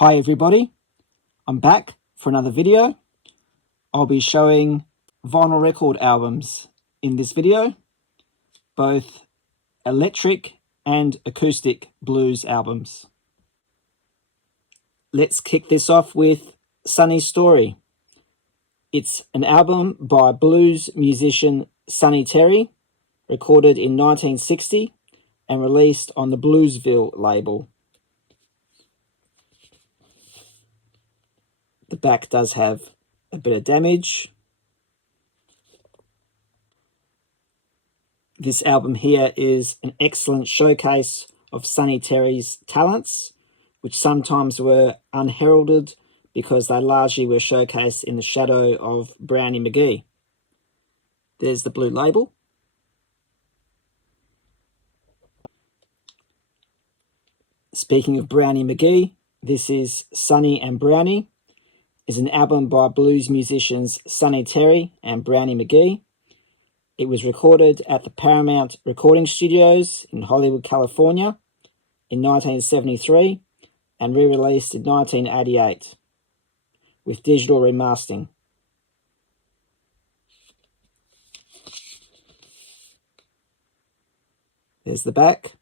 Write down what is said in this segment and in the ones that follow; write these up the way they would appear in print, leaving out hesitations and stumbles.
Hi everybody, I'm back for another video. I'll be showing vinyl record albums in this video, both electric and acoustic blues albums. Let's kick this off with Sonny's Story. It's an album by blues musician Sonny Terry, recorded in 1960 and released on the Bluesville label. The back does have a bit of damage. This album here is an excellent showcase of Sonny Terry's talents, which sometimes were unheralded because they largely were showcased in the shadow of Brownie McGee. There's the blue label. Speaking of Brownie McGee, this is Sonny and Brownie. It's an album by blues musicians Sonny Terry and Brownie McGee. It was recorded at the Paramount Recording Studios in Hollywood, California in 1973 and re-released in 1988 with digital remastering. There's the back.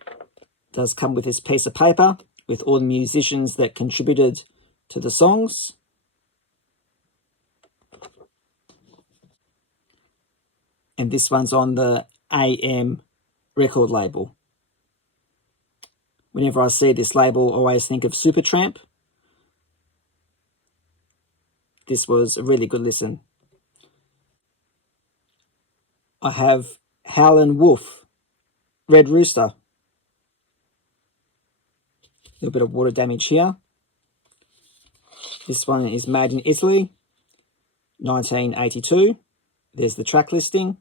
It does come with this piece of paper with all the musicians that contributed to the songs. And this one's on the AM record label. Whenever I see this label, I always think of Supertramp. This was a really good listen. I have Howlin' Wolf, Red Rooster. A little bit of water damage here. This one is made in Italy, 1982. There's the track listing.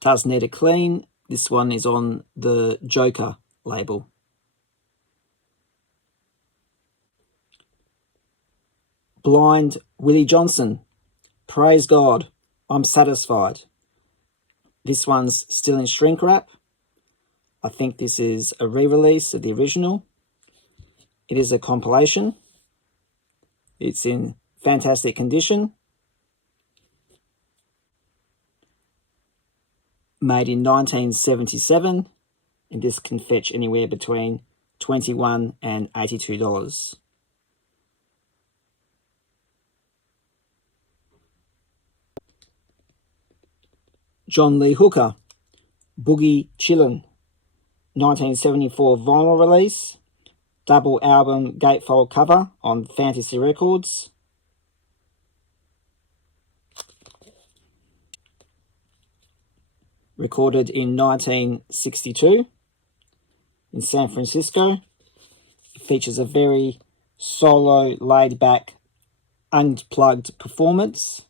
Does need a clean. This one is on the Joker label. Blind Willie Johnson, Praise God, I'm Satisfied. This one's still in shrink wrap. I think this is a re-release of the original. It is a compilation. It's in fantastic condition. Made in 1977, and this can fetch anywhere between $21 and $82. John Lee Hooker, Boogie Chillin', 1974 vinyl release, double album gatefold cover on Fantasy Records. Recorded in 1962 in San Francisco. It features a very solo, laid-back, unplugged performance,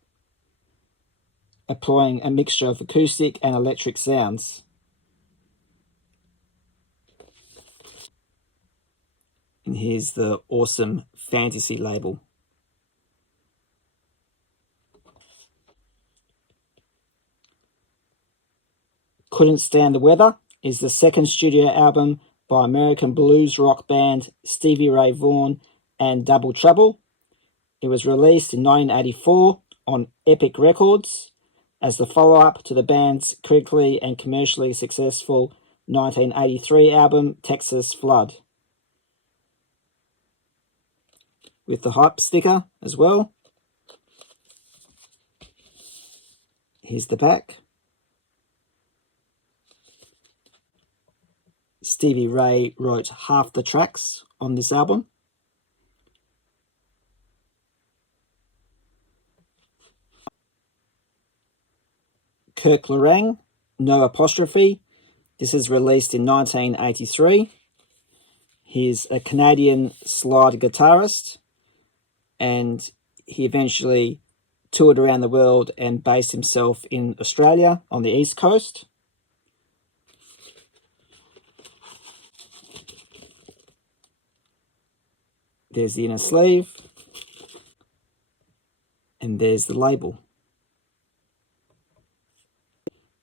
employing a mixture of acoustic and electric sounds. And here's the awesome Fantasy label. Couldn't Stand the Weather is the second studio album by American blues rock band Stevie Ray Vaughan and Double Trouble. It was released in 1984 on Epic Records as the follow-up to the band's critically and commercially successful 1983 album Texas Flood, with the hype sticker as well. Here's the back. Stevie Ray wrote half the tracks on this album. Kirk Lorang, No Apostrophe. This is released in 1983. He's a Canadian slide guitarist, and he eventually toured around the world and based himself in Australia on the East Coast. There's the inner sleeve, and there's the label.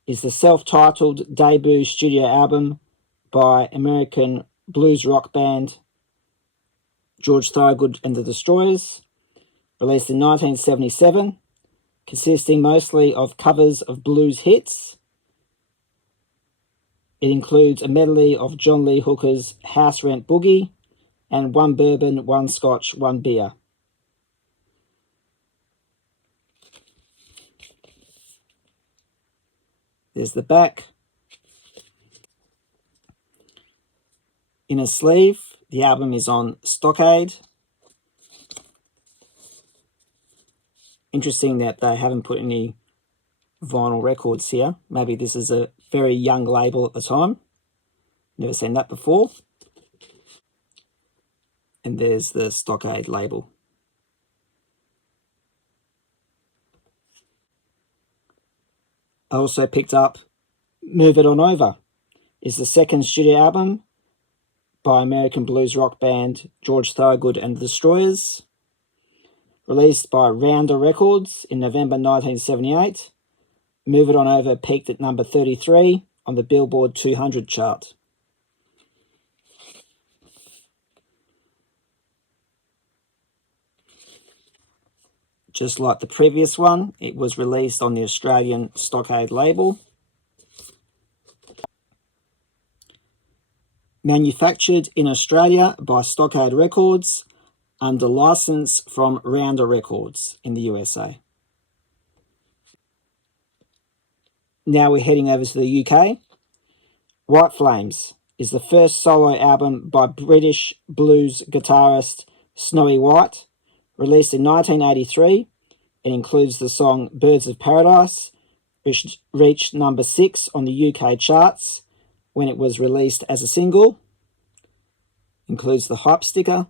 Is the self-titled debut studio album by American blues rock band George Thorogood and the Destroyers, released in 1977, consisting mostly of covers of blues hits. It includes a medley of John Lee Hooker's House Rent Boogie and One Bourbon, One Scotch, One Beer. There's the back. In a sleeve, the album is on Stockade. Interesting that they haven't put any vinyl records here. Maybe this is a very young label at the time. Never seen that before. And there's the Stockade label. I also picked up Move It On Over. It's the second studio album by American blues rock band George Thorogood and the Destroyers, released by Rounder Records in November 1978. Move It On Over peaked at number 33 on the Billboard 200 chart. Just like the previous one, it was released on the Australian Stockade label. Manufactured in Australia by Stockade Records under license from Rounder Records in the USA. Now we're heading over to the UK. White Flames is the first solo album by British blues guitarist Snowy White, released in 1983. It includes the song Birds of Paradise, which reached number 6 on the UK charts when it was released as a single. Includes the hype sticker.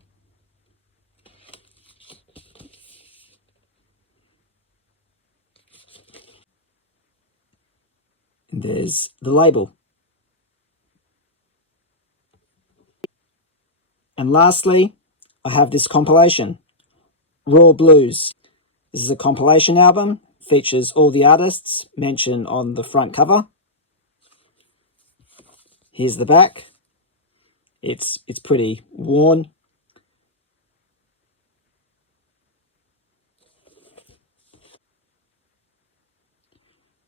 And there's the label. And lastly, I have this compilation, Raw Blues. This is a compilation album, features all the artists mentioned on the front cover. Here's the back. It's pretty worn.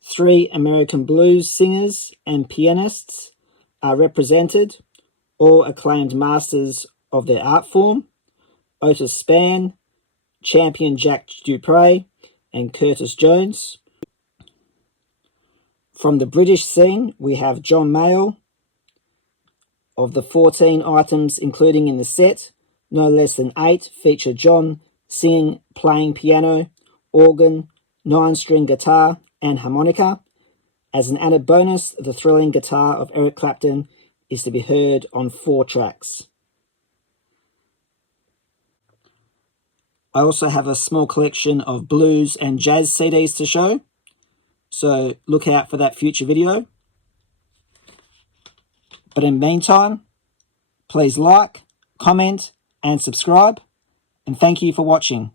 Three American blues singers and pianists are represented, all acclaimed masters of their art form: Otis Spann, champion Jack Dupree, and Curtis Jones. From the British scene, we have John Mayall. Of the 14 items including in the set, no less than 8 feature John singing, playing piano, organ, 9-string guitar, and harmonica. As an added bonus, the thrilling guitar of Eric Clapton is to be heard on 4 tracks. I also have a small collection of blues and jazz CDs to show, so look out for that future video. But in the meantime, please like, comment, and subscribe, and thank you for watching.